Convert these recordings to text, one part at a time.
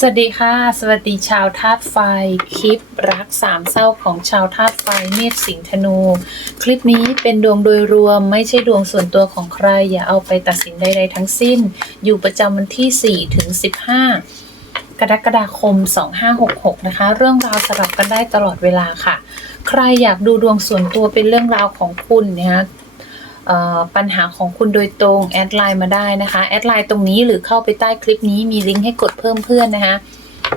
สวัสดีค่ะ สวัสดีชาวธาตุไฟ คลิปรักสามเศร้าของชาวธาตุไฟเมษสิงธนู คลิปนี้เป็นดวงโดยรวมไม่ใช่ดวงส่วนตัวของใคร อย่าเอาไปตัดสินใดๆทั้งสิ้น อยู่ประจำวันที่ 4 ถึง 15 กรกฎาคม 2566 นะคะ เรื่องราวสลับกันได้ตลอดเวลาค่ะ ใครอยากดูดวงส่วนตัวเป็นเรื่องราวของคุณนะคะเอ่อ ปัญหาของคุณโดยตรงแอดไลน์มาได้นะคะแอดไลน์ตรงนี้หรือเข้าไปใต้คลิปนี้มีลิงก์ให้กดเพิ่มเพื่อนนะคะ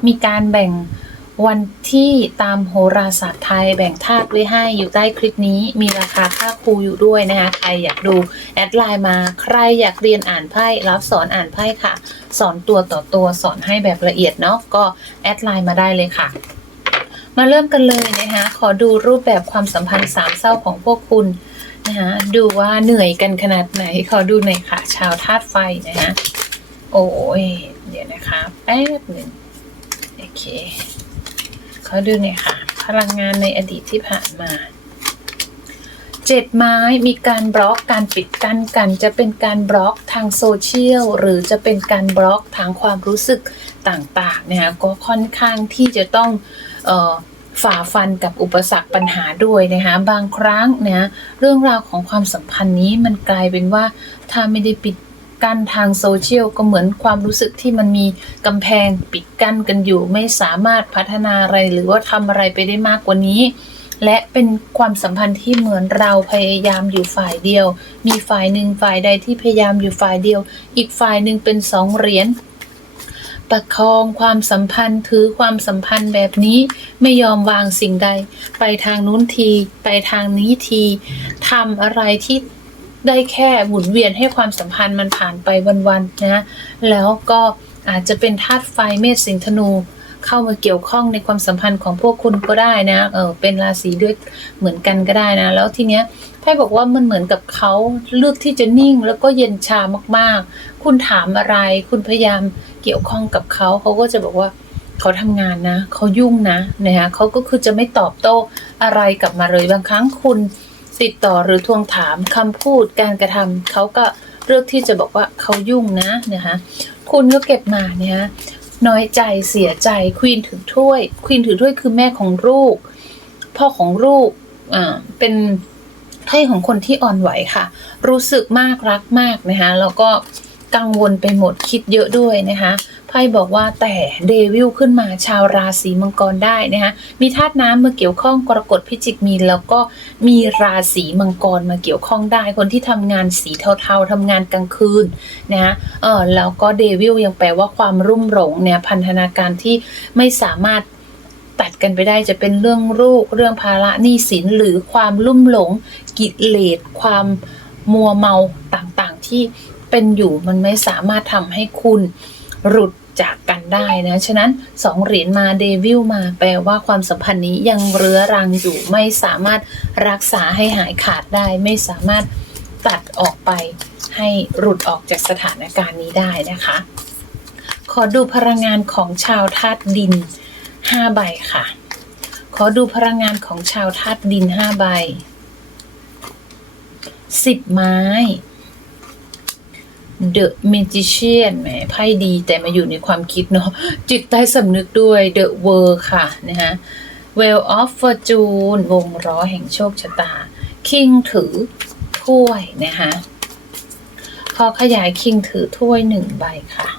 มีการแบ่งวันที่ตามโหราศาสตร์ไทยแบ่งธาตุไว้ให้อยู่ใต้คลิปนี้มีราคาค่าครูอยู่ด้วยนะคะใครอยากดูแอดไลน์มาใครอยากเรียนอ่านไพ่รับสอนอ่านไพ่ค่ะ สอนตัวต่อตัวสอนให้แบบละเอียดเนาะก็แอดไลน์มาได้เลยค่ะ มาเริ่มกันเลยนะคะขอดูรูปแบบความสัมพันธ์สามเศร้าของพวกคุณ นะคะ ดูว่าเหนื่อยกันขนาดไหน ขอดูหน่อยค่ะ ชาวธาตุไฟนะคะโอ้ย เดี๋ยวนะคะ แป๊บหนึ่งโอเค ขอดูหน่อยค่ะ พลังงานในอดีตที่ผ่านมาเจ็ดไม้มีการบล็อกการปิดกั้นกัน จะเป็นการบล็อกทางโซเชียลหรือจะเป็นการบล็อกทางความรู้สึกต่างๆนะคะก็ค่อนข้างที่จะต้องเออ ฝ่าฟันกับอุปสรรคปัญหาด้วยนะคะบางครั้งนะเรื่องราวของความสัมพันธ์นี้มันกลายเป็นว่าถ้าไม่ได้ปิดกั้นทางโซเชียลก็เหมือนความรู้สึกที่มันมีกำแพงปิดกั้นกันอยู่ไม่สามารถพัฒนาอะไรหรือว่าทำอะไรไปได้มากกว่านี้ และเป็นความสัมพันธ์ที่เหมือนเราพยายามอยู่ฝ่ายเดียว มีฝ่ายหนึ่งฝ่ายใดที่พยายามอยู่ฝ่ายเดียว อีกฝ่ายหนึ่งเป็นสองเหรียญ ประคองความสัมพันธ์ถือความสัมพันธ์แบบนี้ไม่ยอมวางสิ่งใด ไปทางนู้นทีไปทางนี้ทีทำอะไรที่ได้แค่หมุนเวียนให้ความสัมพันธ์มันผ่านไปวันๆนะแล้วก็อาจจะเป็นธาตุไฟเมษสิงธนูเข้ามาเกี่ยวข้องในความสัมพันธ์ของพวกคุณก็ได้นะ เออเป็นราศีด้วยเหมือนกันก็ได้นะ แล้วทีเนี้ยไพ่บอกว่ามันเหมือนกับเขาเลือกที่จะนิ่งแล้วก็เย็นชามากๆ คุณถามอะไร คุณพยายาม เกี่ยวข้องกับเขาเขาก็จะบอกว่าเขาทำงานนะเขายุ่งนะนะคะเขาก็คือจะไม่ตอบโต้อะไรกลับมาเลยบางครั้งคุณติดต่อหรือทวงถามคำพูดการกระทำเขาก็เลือกที่จะบอกว่าเขายุ่งนะนะคะคุณก็เก็บมาเนี่ยน้อยใจเสียใจควีนถือถ้วยควีนถือถ้วยคือแม่ของลูก พ่อของลูกอ่าเป็นไพ่ของคนที่อ่อนไหวค่ะ รู้สึกมากรักมากนะคะแล้วก็ กังวลไปหมดคิดเยอะด้วยนะคะไพ่บอกว่าแต่เดวิลขึ้นมาชาวราศีมังกรได้นะคะมีธาตุน้ำมาเกี่ยวข้องกรกฎพิจิกมีแล้วก็มีราศีมังกรมาเกี่ยวข้องได้ คนที่ทำงานสีเทาๆทำงานกลางคืนนะคะเออแล้วก็เดวิลยังแปลว่าความรุ่มหลงเนี่ยพันธนาการที่ไม่สามารถตัดกันไปได้จะเป็นเรื่องลูกเรื่องภาระหนี้สินหรือความลุ่มหลงกิเลสความมัวเมาต่างๆ ที่ เป็นอยู่มันไม่สามารถทำให้คุณหลุดจากกันได้นะ ฉะนั้นสองเหรียญมาเดวิลมาแปลว่าความสัมพันธ์นี้ยังเรื้อรังอยู่ไม่สามารถรักษาให้หายขาดได้ ไม่สามารถตัดออกไปให้หลุดออกจากสถานการณ์นี้ได้นะคะ ขอดูพลังงานของชาวธาตุดิน 5 ใบค่ะ ขอดูพลังงานของชาวธาตุดิน 5 ใบ 10 ไม้ The Magician แหมไพ่ดีแต่มาอยู่ในความคิดเนาะจิตใต้สำนึกด้วย The World ค่ะนะฮะ Wheel of Fortune วงล้อแห่งโชคชะตา King ถือถ้วยนะคะขอขยาย King ถือถ้วยหนึ่งใบค่ะ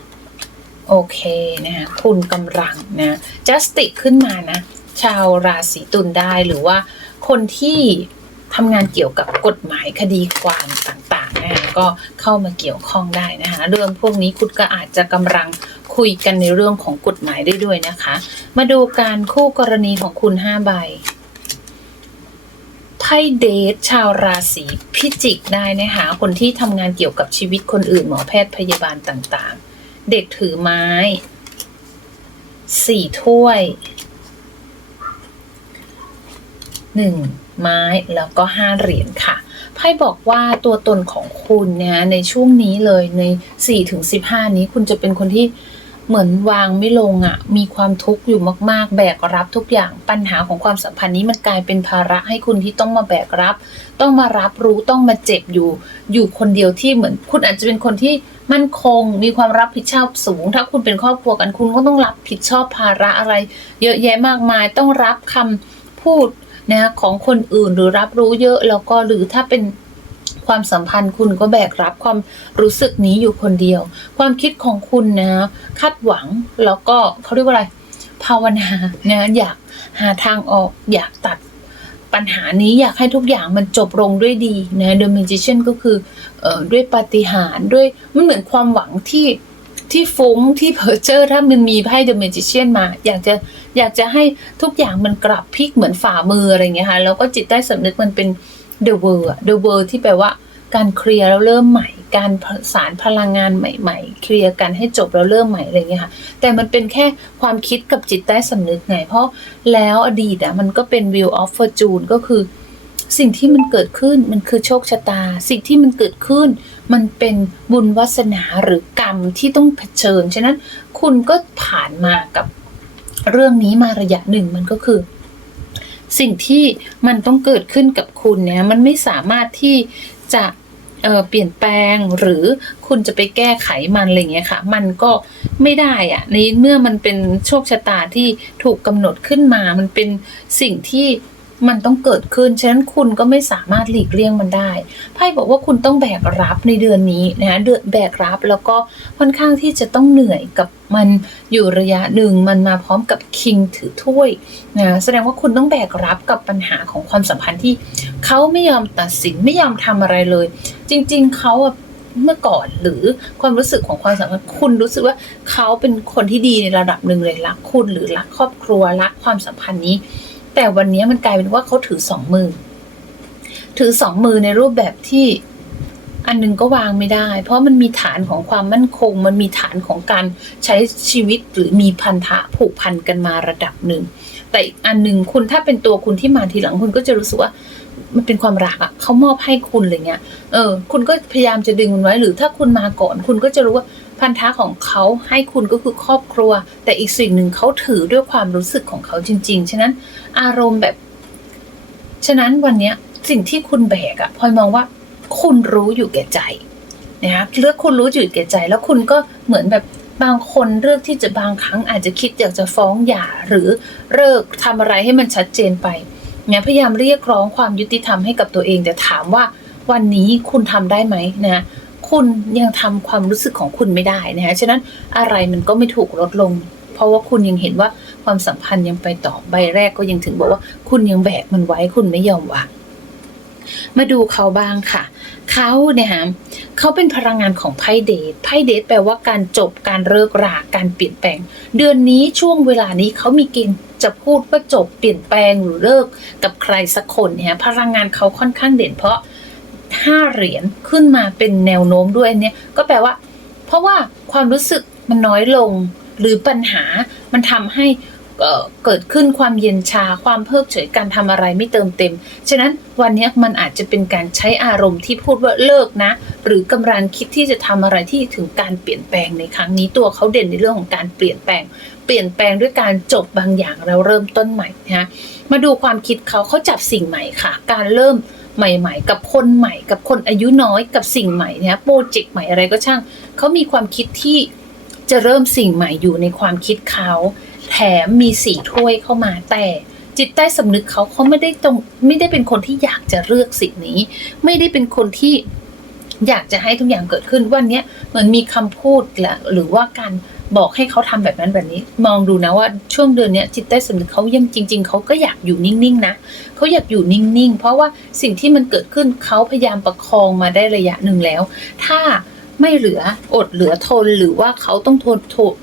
โอเคนะคะคุณกำลังนะ Justice ขึ้นมานะ ชาวราศีตุลได้หรือว่าคนที่ทำงานเกี่ยวกับกฎหมายคดีความต่างๆ ก็เข้ามาเกี่ยวข้องได้นะคะเรื่องพวกนี้คุณก็อาจจะกำลังคุยกันในเรื่องของกฎหมายได้ด้วยนะคะ มาดูการคู่กรณีของคุณ5ใบไพ่เดทชาวราศีพิจิกได้นะคะคนที่ทำงานเกี่ยวกับชีวิตคนอื่นหมอแพทย์พยาบาลต่างๆ เด็กถือไม้สี่ถ้วยหนึ่งไม้แล้วก็ห้าเหรียญค่ะ ไพ่บอกว่าตัวตนของคุณเนี่ยในช่วงนี้เลยใน4ถึง15 นี้คุณจะเป็นคนที่เหมือนวางไม่ลงอะ่ะ มีความทุกข์อยู่มาก ๆ แบกรับทุกอย่างปัญหาของความสัมพันธ์นี้มันกลายเป็นภาระให้คุณที่ต้องมาแบกรับ ต้องมารับรู้ต้องมาเจ็บอยู่ อยู่คนเดียวที่เหมือน คุณอาจจะเป็นคนที่มั่นคง มีความรับผิดชอบสูง ถ้าคุณเป็นครอบครัวกันคุณก็ต้องรับผิดชอบภาระอะไร เยอะแยะมากมายต้องรับคำพูด นะของคนอื่นหรือรับรู้เยอะแล้วก็หรือถ้าเป็นความสัมพันธ์คุณก็แบกรับความรู้สึกนี้อยู่คนเดียว ความคิดของคุณนะคาดหวังแล้วก็เขาเรียกว่าอะไร ภาวนานะอยากหาทางออกอยากตัดปัญหานี้อยากให้ทุกอย่างมันจบลงด้วยดีนะ The Magician ก็คือออด้วยปาฏิหาริย์ด้วยมันเหมือนความหวังที่ ที่ฟุ้งที่เพอเจอร์ถ้ามันมีไพ่ The Magician มา อยากจะอยากจะให้ทุกอย่างมันกลับพลิกเหมือนฝ่ามืออะไรเงี้ยค่ะแล้วก็จิตใต้สำนึกมันเป็น The World อะ The World ที่แปลว่าการเคลียร์แล้วเริ่มใหม่ การสารพลังงานใหม่ ๆ เคลียร์กันให้จบแล้วเริ่มใหม่อะไรเงี้ยค่ะ แต่มันเป็นแค่ความคิดกับจิตใต้สำนึกไง เพราะแล้วอดีตอะมันก็เป็น Wheel of Fortune ก็คือ สิ่งที่มันเกิดขึ้นมันคือโชคชะตา สิ่งที่มันเกิดขึ้น มันเป็นบุญวาสนาหรือก รมที่ต้องเผชิญ ฉะนั้นคุณก็ผ่านมากับเรื่องนี้มาระยะหนึ่งมันก็คือ สิ่งที่มันต้องเกิดขึ้นกับคุณเนี่ยมันไม่สามารถที่จะเเปลี่ยนแปลงหรือคุณจะไปแก้ไขมันอะไรเงี้ยค่ะ มันก็ไม่ได้อะในเมื่อมันเป็นโชคชะตาที่ถูกกำหนดขึ้นมา มันเป็นสิ่งที่ มันต้องเกิดขึ้น ฉะนั้นคุณก็ไม่สามารถหลีกเลี่ยงมันได้ ไพ่บอกว่าคุณต้องแบกรับในเดือนนี้นะเดือนแบกรับแล้วก็ค่อนข้างที่จะต้องเหนื่อยกับมันอยู่ระยะหนึ่งมันมาพร้อมกับคิงถือถ้วยนะแสดงว่าคุณต้องแบกรับกับปัญหาของความสัมพันธ์ที่เขาไม่ยอมตัดสินไม่ยอมทำอะไรเลย จริง ๆเขาอะเมื่อก่อนหรือความรู้สึกของความสัมพันธ์คุณรู้สึกว่าเขาเป็นคนที่ดีในระดับหนึ่งเลยรักคุณหรือรักครอบครัวรักความสัมพันธ์นี้ แต่วันนี้มันกลายเป็นว่าเขาถือสองมือ ถือสองมือในรูปแบบที่อันหนึงก็วางไม่ได้ เพราะมันมีฐานของความมั่นคง มันมีฐานของการใช้ชีวิตหรือมีพันธะผูกพันกันมาระดับหนึ่ง แต่อีกอันหนึ่งคุณถ้าเป็นตัวคุณที่มาทีหลังคุณก็จะรู้สึกว่ามันเป็นความรักอะเขามอบให้คุณอะไรเงี้ย เออ คุณก็พยายามจะดึงมันไว้ หรือถ้าคุณมาก่อน คุณก็จะรู้ว่าพันธะของเขาให้คุณก็คือครอบครัว แต่อีกสิ่งหนึ่งเขาถือด้วยความรู้สึกของเขาจริง ๆ ฉะนั้น อารมณ์แบบ ฉะนั้นวันเนี้ยสิ่งที่คุณแบกอะพลอยมองว่า คุณรู้อยู่แก่ใจนะคะเลือกคุณรู้อยู่แก่ใจ แล้วคุณก็เหมือนแบบบางคนเลือกที่จะบางครั้งอาจจะคิดอยากจะฟ้องหย่าหรือเลิกทำอะไรให้มันชัดเจนไปเนี่ยพยายามเรียกร้องความยุติธรรมให้กับตัวเอง แต่ถามว่าวันนี้คุณทำได้ไหมนะคุณยังทำความรู้สึกของคุณไม่ได้นะคะฉะนั้นอะไรมันก็ไม่ถูกลดลง เพราะว่าคุณยังเห็นว่า ความสัมพันธ์ยังไปต่อใบแรกก็ยังถึงบอกว่า คุณยังแบกมันไว้คุณไม่ยอมวางมาดูเขาบ้างค่ะ เขาเนี่ยฮะเขาเป็นพลังงานของไพ่เดทไพ่เดทแปลว่าการจบการเลิกราการเปลี่ยนแปลง เดือนนี้ช่วงเวลานี้เขามีเกณฑ์จะพูดว่าจบเปลี่ยนแปลงหรือเลิกกับใครสักคนเนี่ยพลังงานเขาค่อนข้างเด่นเพราะห้าเหรียญขึ้นมาเป็นแนวโน้มด้วยเนี่ยก็แปลว่า เพราะว่าความรู้สึกมันน้อยลงหรือปัญหา มันทำให้เกิดขึ้นความเย็นชาความเพิกเฉยการทำอะไรไม่เติมเต็ม ฉะนั้นวันนี้มันอาจจะเป็นการใช้อารมณ์ที่พูดว่าเลิกนะ หรือกำลังคิดที่จะทำอะไรที่ถึงการเปลี่ยนแปลงในครั้งนี้ตัวเขาเด่นในเรื่องของการเปลี่ยนแปลง เปลี่ยนแปลงด้วยการจบบางอย่างแล้วเริ่มต้นใหม่นะมาดูความคิดเขาเขาจับสิ่งใหม่ค่ะ การเริ่มใหม่ ๆ กับคนใหม่ กับคนอายุน้อยกับสิ่งใหม่เนี่ยโปรเจกต์ใหม่อะไรก็ช่างเขามีความคิดที่ จะเริ่มสิ่งใหม่อยู่ในความคิดเขาแถมมีสีถ้วยเข้ามาแต่จิตใต้สำนึกเขาเขาไม่ได้ตรงไม่ได้เป็นคนที่อยากจะเลือกสิ่งนี้ ไม่ได้เป็นคนที่อยากจะให้ทุกอย่างเกิดขึ้นวันนี้เหมือนมีคำพูดละหรือว่าการบอกให้เขาทำแบบนั้นแบบนี้ มองดูนะว่าช่วงเดือนนี้จิตใต้สำนึกเขายังจริง ๆเขาก็อยากอยู่นิ่งๆนะเขาอยากอยู่นิ่งๆ เพราะว่าสิ่งที่มันเกิดขึ้นเขาพยายามประคองมาได้ระยะหนึ่งแล้ว ถ้า ไม่เหลืออดเหลือทนหรือว่าเขาต้องทนทน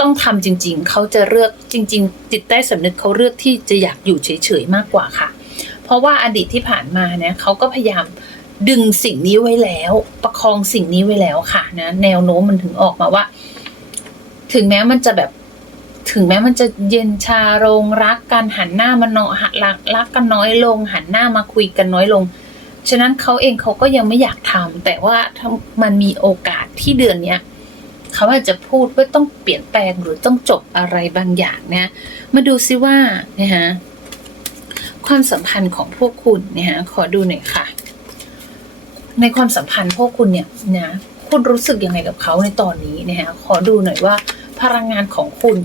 ต้องทำจริง ๆ เขาจะเลือกจริง ๆ จิตใต้สำนึกเขาเลือกที่จะอยากอยู่เฉยๆมากกว่าค่ะ เพราะว่าอดีตที่ผ่านมาเนี่ยเขาก็พยายามดึงสิ่งนี้ไว้แล้ว ประคองสิ่งนี้ไว้แล้วค่ะนะแนวโน้มมันถึงออกมาว่า ถึงแม้มันจะแบบถึงแม้มันจะเย็นชาลงรักกันหันหน้ามันเนาะหักรักกันน้อยลง หันหน้ามาคุยกันน้อยลง ฉะนั้นเขาเองเขาก็ยังไม่อยากทำแต่ว่าถ้ามันมีโอกาสที่เดือนเนี้ยเขาอาจจะพูดว่าต้องเปลี่ยนแปลงหรือต้องจบอะไรบางอย่างนะมาดูซิว่านะฮะความสัมพันธ์ของพวกคุณนะฮะขอดูหน่อยค่ะ ในความสัมพันธ์พวกคุณเนี่ยนะคุณรู้สึกยังไงกับเขาในตอนนี้นะฮะขอดูหน่อยว่า พลังงานของคุณ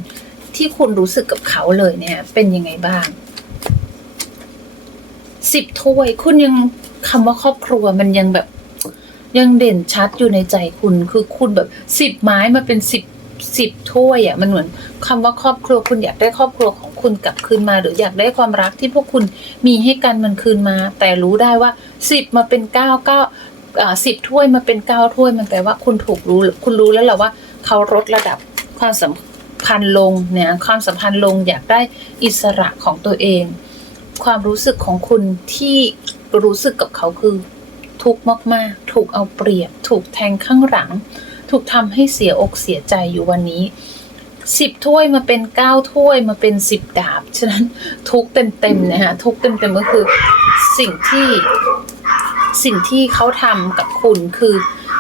ที่คุณรู้สึกกับเขาเลยเนี่ยเป็นยังไงบ้างสิบถ้วยคุณยัง คำว่าครอบครัวมันยังแบบ ยังเด่นชัดอยู่ในใจคุณคือคุณแบบสิบไม้มาเป็นสิบสิบถ้วยอะมันเหมือนคำว่าครอบครัวคุณอยากได้ครอบครัวของคุณกลับคืนมา หรืออยากได้ความรักที่พวกคุณมีให้กันมันคืนมา แต่รู้ได้ว่าสิบมาเป็นเก้าเก้าอ่าสิบถ้วยมาเป็นเก้าถ้วยมันแปลว่าคุณถูกรู้คุณรู้แล้วแหละว่าเขาลดระดับความสัมพันธ์ลงเนี่ยความสัมพันธ์ลงอยากได้อิสระของตัวเอง ความรู้สึกของคุณที่ รู้สึกกับเขาคือ ทุกข์มากๆ ถูกเอาเปรียบ ถูกแทงข้างหลัง ถูกทำให้เสียอกเสียใจอยู่วันนี้สิบถ้วยมาเป็นเก้าถ้วยมาเป็นสิบดาบ ฉะนั้นทุกข์เต็มๆนะฮะทุกข์เต็มๆก็คือสิ่งที่สิ่งที่เขาทำกับคุณคือ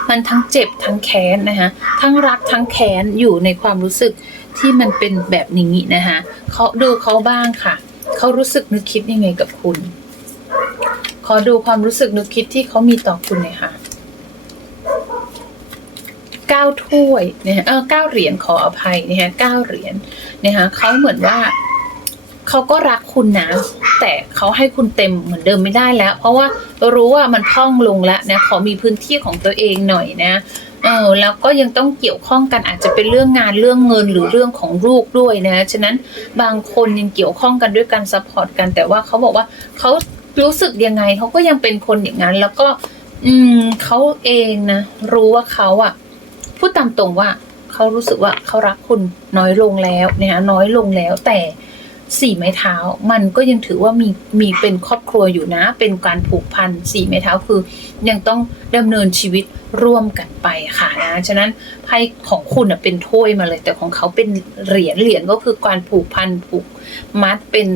มันทั้งเจ็บทั้งแค้นนะคะทั้งรักทั้งแค้นอยู่ในความรู้สึกที่มันเป็นแบบนี้นะคะเขาดูเขาบ้างค่ะ เขารู้สึกนึกคิดยังไงกับคุณ ขอดูความรู้สึกนึกคิดที่เขามีต่อคุณหน่อยค่ะเก้าถ้วยเนี่ยเออเก้าเหรียญขออภัยเนี่ยเก้าเหรียญนะคะเขาเหมือนว่าเขาก็รักคุณนะ แต่เขาให้คุณเต็มเหมือนเดิมไม่ได้แล้ว เพราะว่ารู้ว่ามันพ่องลงแล้วนะขอมีพื้นที่ของตัวเองหน่อยนะเออแล้วก็ยังต้องเกี่ยวข้องกันอาจจะเป็นเรื่องงานเรื่องเงินหรือเรื่องของลูกด้วยนะ ฉะนั้นบางคนยังเกี่ยวข้องกันด้วยการซัพพอร์ตกัน แต่ว่าเขาบอกว่าเขา รู้สึกยังไงเขาก็ยังเป็นคนอย่างนั้น แล้วก็ อืมเขาเองนะรู้ว่าเขาอะพูดตามตรงว่าเขารู้สึกว่าเขารักคุณน้อยลงแล้วนะคะน้อยลงแล้วแต่สี่ไม้เท้า มันก็ยังถือว่ามีมีเป็นครอบครัวอยู่นะ เป็นการผูกพันสี่ไม้เท้าคือ ยังต้องดำเนินชีวิตร่วมกันไปค่ะนะฉะนั้นไพ่ของคุณเป็นถ้วยมาเลย แต่ของเขาเป็นเหรียญเหรียญก็คือการผูกพันผูกมัดเป็น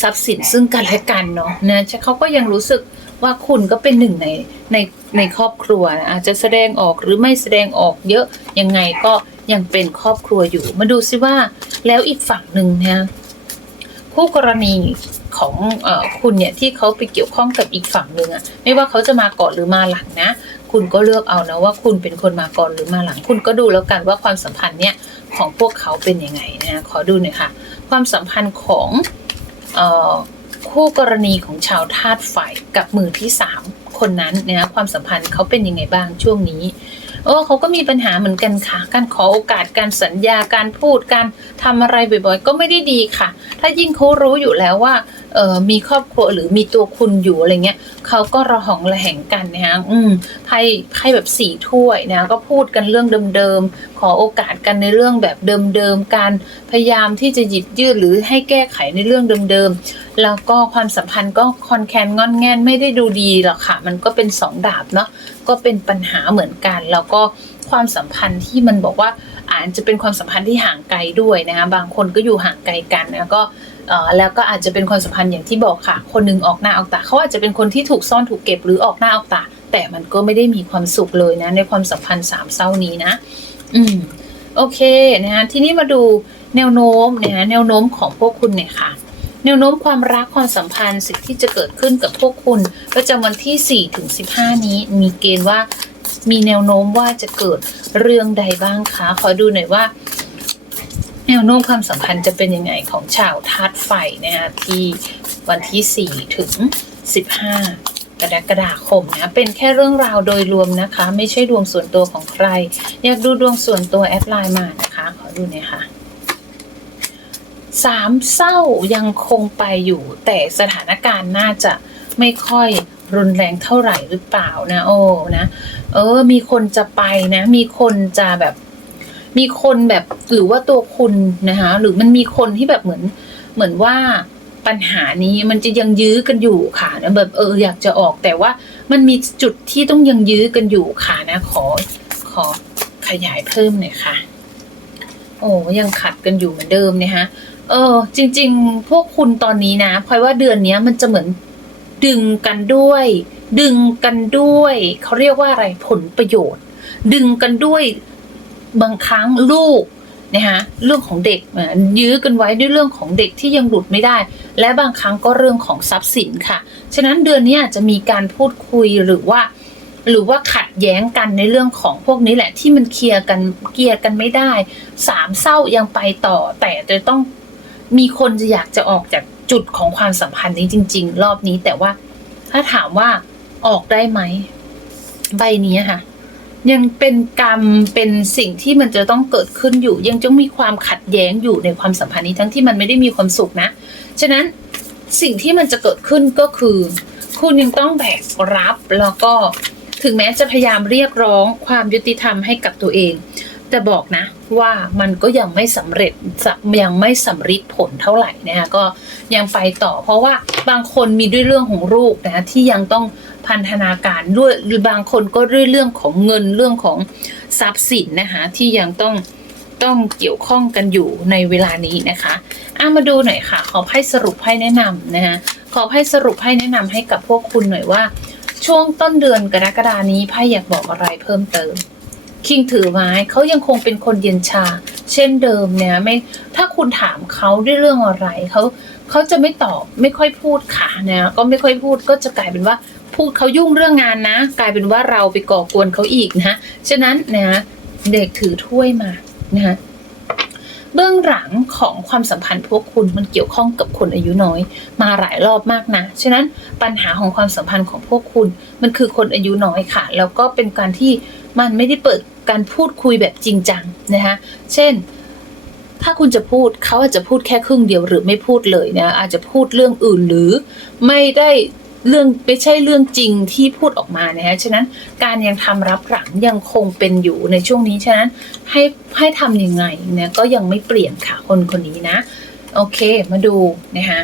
ทรัพย์สินซึ่งกันและกันเนาะนะเขาก็ยังรู้สึกว่าคุณก็เป็นหนึ่งในในในครอบครัวนะอาจจะแสดงออกหรือไม่แสดงออกเยอะยังไงก็ยังเป็นครอบครัวอยู่ มาดูซิว่าแล้วอีกฝั่งหนึ่งนะคู่กรณีของอคุณเนี่ยที่เขาไปเกี่ยวข้องกับอีกฝั่งหนึ่งอะไม่ว่าเขาจะมาก่อนหรือมาหลังนะ คุณก็เลือกเอานะว่าคุณเป็นคนมาก่อนหรือมาหลัง คุณก็ดูแล้วกันว่าความสัมพันธ์เนี่ยของพวกเขาเป็นยังไงนะขอดูหน่อยค่ะ ความสัมพันธ์ของ คู่กรณีของชาวธาตุไฟกับมือที่สามคนนั้นนะความสัมพันธ์เขาเป็นยังไงบ้างช่วงนี้โอ้เขาก็มีปัญหาเหมือนกันค่ะ การขอโอกาสการสัญญาการพูดการทำอะไรบ่อยๆ ก็ไม่ได้ดีค่ะ ถ้ายิ่งเขารู้อยู่แล้วว่าเออมีครอบครัวหรือมีตัวคุณอยู่อะไรเงี้ยเขาก็ระหองระแหงกันนะฮะอืมไพ่ไพ่แบบสี่ถ้วยนะก็พูดกันเรื่องเดิมๆขอโอกาสกันในเรื่องแบบเดิมๆการพยายามที่จะหยิบยืดหรือให้แก้ไขในเรื่องเดิมๆแล้วก็ความสัมพันธ์ก็คอนแคนงอนแงนไม่ได้ดูดีหรอกค่ะ มันก็เป็นสองดาบเนาะก็เป็นปัญหาเหมือนกัน แล้วก็ความสัมพันธ์ที่มันบอกว่าอาจจะเป็นความสัมพันธ์ที่ห่างไกลด้วยนะคะบางคนก็อยู่ห่างไกลกันนะก็แล้วก็อาจจะเป็นความสัมพันธ์อย่างที่บอกค่ะ คนหนึงออกหน้าออกตาเขาอาจจะเป็นคนที่ถูกซ่อนถูกเก็บหรือออกหน้าออกตาแต่มันก็ไม่ได้มีความสุขเลยนะในความสัมพันธ์สามเศร้านี้นะ อืม โอเคนะคะทีนี้มาดูแนวโน้มนะคะแนวโน้มของพวกคุณเนี่ยค่ะ แนวโน้มความรักความสัมพันธ์สิ่งที่จะเกิดขึ้นกับพวกคุณประจำวันที่4ถึง15 นี้ มีเกณฑ์ว่ามีแนวโน้มว่าจะเกิดเรื่องใดบ้างคะขอดูหน่อยว่า แนวโน้มความสัมพันธ์จะเป็นยังไงของชาวธาตุไฟนะคะที่วันที่4ถึง15 กรกฎาคมนะ เป็นแค่เรื่องราวโดยรวมนะคะ ไม่ใช่ดวงส่วนตัวของใคร อยากดูดวงส่วนตัวแอดไลน์มานะคะ ขอดูหน่อยค่ะสามเศร้ายังคงไปอยู่ แต่สถานการณ์น่าจะไม่ค่อยรุนแรงเท่าไหร่หรือเปล่านะ โอ้นะเออ มีคนจะไปนะ มีคนจะแบบ มีคนแบบหรือว่าตัวคุณนะคะหรือมันมีคนที่แบบเหมือนเหมือนว่า ปัญหานี้มันจะยังยื้อกันอยู่ค่ะนะแบบเอออยากจะออกแต่ว่ามันมีจุดที่ต้องยังยื้อกันอยู่ค่ะนะขอขอขยายเพิ่มหน่อยค่ะ โอ้ยังขัดกันอยู่เหมือนเดิมเนี่ยฮะเออ จริง ๆ พวกคุณตอนนี้นะพลอยว่าเดือนนี้มันจะเหมือนดึงกันด้วย ดึงกันด้วย เขาเรียกว่าอะไรผลประโยชน์ ดึงกันด้วยบางครั้งลูก นะคะเรื่องของเด็กยื้อกันไว้ด้วยเรื่องของเด็กที่ยังหลุดไม่ได้ และบางครั้งก็เรื่องของทรัพย์สินค่ะ ฉะนั้นเดือนนี้อาจจะมีการพูดคุยหรือว่า หรือว่าขัดแย้งกันในเรื่องของพวกนี้แหละที่มันเคลียร์กันเคลียร์กันไม่ได้สามเศร้ายังไปต่อ แต่จะต้องมีคนจะอยากจะออกจากจุดของความสัมพันธ์นี้จริง ๆ รอบนี้แต่ว่าถ้าถามว่าออกได้ไหมใบนี้ค่ะ ยังเป็นกรรมเป็นสิ่งที่มันจะต้องเกิดขึ้นอยู่ ยังจะมีความขัดแย้งอยู่ในความสัมพันธ์นี้ทั้งที่มันไม่ได้มีความสุขนะ ฉะนั้นสิ่งที่มันจะเกิดขึ้นก็คือ คุณยังต้องแบกรับแล้วก็ถึงแม้จะพยายามเรียกร้องความยุติธรรมให้กับตัวเอง แต่บอกนะว่ามันก็ยังไม่สำเร็จยังไม่สำฤทธิ์ผลเท่าไหร่นะคะก็ยังไปต่อ เพราะว่าบางคนมีด้วยเรื่องของลูกนะที่ยังต้อง พันธนาการด้วยหรือบางคนก็ด้วยเรื่องของเงินเรื่องของทรัพย์สินนะคะที่ยังต้องต้องเกี่ยวข้องกันอยู่ในเวลานี้นะคะอะมาดูหน่อยค่ะ ขอให้สรุปให้แนะนำนะคะขอให้สรุปให้แนะนำให้กับพวกคุณหน่อยว่า ช่วงต้นเดือนกรกฎานี้ไพ่อยากบอกอะไรเพิ่มเติมคิงถือไม้เขายังคงเป็นคนเย็นชา เช่นเดิมเนี่ยไม่ถ้าคุณถามเขาด้วยเรื่องอะไรเขาเขาจะไม่ตอบไม่ค่อยพูดค่ะนะก็ไม่ค่อยพูดก็จะกลายเป็นว่า พูดเขายุ่งเรื่องงานนะ กลายเป็นว่าเราไปก่อกวนเขาอีกนะฉะนั้นนะเด็กถือถ้วยมานะคะเบื้องหลังของความสัมพันธ์พวกคุณมันเกี่ยวข้องกับคนอายุน้อย มาหลายรอบมากนะ ฉะนั้นปัญหาของความสัมพันธ์ของพวกคุณ มันคือคนอายุน้อยค่ะ แล้วก็เป็นการที่มันไม่ได้เปิดการพูดคุยแบบจริงจังนะคะเช่น ถ้าคุณจะพูดเขาอาจจะพูดแค่ครึ่งเดียวหรือไม่พูดเลยนะอาจจะพูดเรื่องอื่นหรือไม่ได้ เรื่องไม่ใช่เรื่องจริงที่พูดออกมานะฮะฉะนั้นการยังทำรับหลังยังคงเป็นอยู่ในช่วงนี้ฉะนั้นให้ให้ทำยังไงเนี่ยก็ยังไม่เปลี่ยนค่ะคนคนนี้นะ โอเคมาดูนะคะ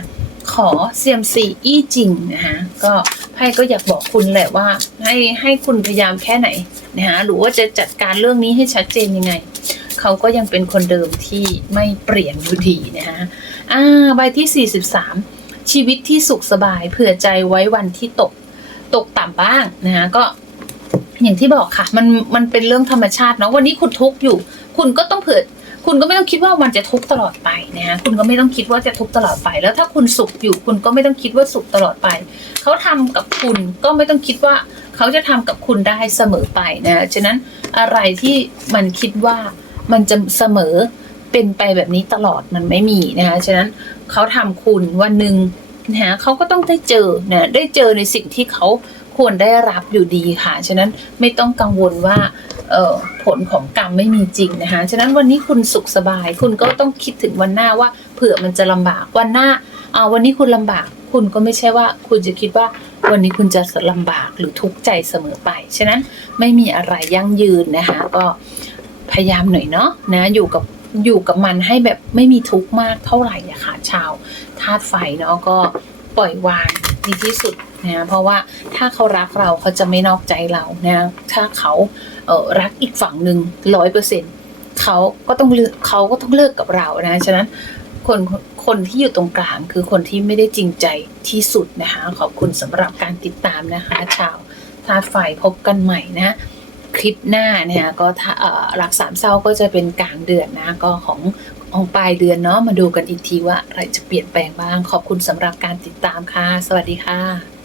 ขอเซียมซีอี้จริงนะคะก็ไพ่ก็อยากบอกคุณแหละว่า ให้ให้คุณพยายามแค่ไหนนะคะหรือว่าจะจัดการเรื่องนี้ให้ชัดเจนยังไงเขาก็ยังเป็นคนเดิมที่ไม่เปลี่ยนอยู่ดีนะคะอ่าใบที่ 43 ชีวิตที่สุขสบายเผื่อใจไว้วันที่ตกตกต่ำบ้างนะคะก็อย่างที่บอกค่ะ มันมันเป็นเรื่องธรรมชาติเนาะวันนี้คุณทุกข์อยู่ คุณก็ต้องเผื่อคุณก็ไม่ต้องคิดว่ามันจะทุกข์ตลอดไปนะคะคุณก็ไม่ต้องคิดว่าจะทุกข์ตลอดไป แล้วถ้าคุณสุขอยู่ คุณก็ไม่ต้องคิดว่าสุขตลอดไป เขาทำกับคุณก็ไม่ต้องคิดว่าเขาจะทำกับคุณได้เสมอไปนะฉะนั้นอะไรที่มันคิดว่ามันจะเสมอ เป็นไปแบบนี้ตลอดมันไม่มีนะคะฉะนั้นเขาทำคุณวันหนึ่งนะเขาก็ต้องได้เจอนะได้เจอในสิ่งที่เขาควรได้รับอยู่ดีค่ะ ฉะนั้นไม่ต้องกังวลว่าผลของกรรมไม่มีจริงนะคะ ฉะนั้นวันนี้คุณสุขสบาย คุณก็ต้องคิดถึงวันหน้าว่าเผื่อมันจะลำบากวันหน้าอาวันนี้คุณลำบาก คุณก็ไม่ใช่ว่า คุณจะคิดว่าวันนี้คุณจะลำบากหรือทุกข์ใจเสมอไป ฉะนั้นไม่มีอะไรยั่งยืนนะคะก็พยายามหน่อยเนาะนะอยู่กับ อยู่กับมันให้แบบไม่มีทุกข์มากเท่าไหร่อะค่ะชาวธาตุไฟเนาะก็ปล่อยวางดีที่สุดนะเพราะว่าถ้าเขารักเราเขาจะไม่นอกใจเรานะถ้าเขาเออรักอีกฝั่งหนึ่งร้อยเปอร์เซ็นต์เขาก็ต้องเลือกเขาก็ต้องเลิกกับเรานะฉะนั้นคนคนที่อยู่ตรงกลางคือคนที่ไม่ได้จริงใจที่สุดนะคะขอบคุณสำหรับการติดตามนะคะ ชาวธาตุไฟพบกันใหม่นะ คลิปหน้านะคะก็ถ้ารักสามเศร้าก็จะเป็นกลางเดือนนะก็ของของปลายเดือนเนาะมาดูกันอีกทีว่าอะไรจะเปลี่ยนแปลงบ้าง ขอบคุณสำหรับการติดตามค่ะ สวัสดีค่ะ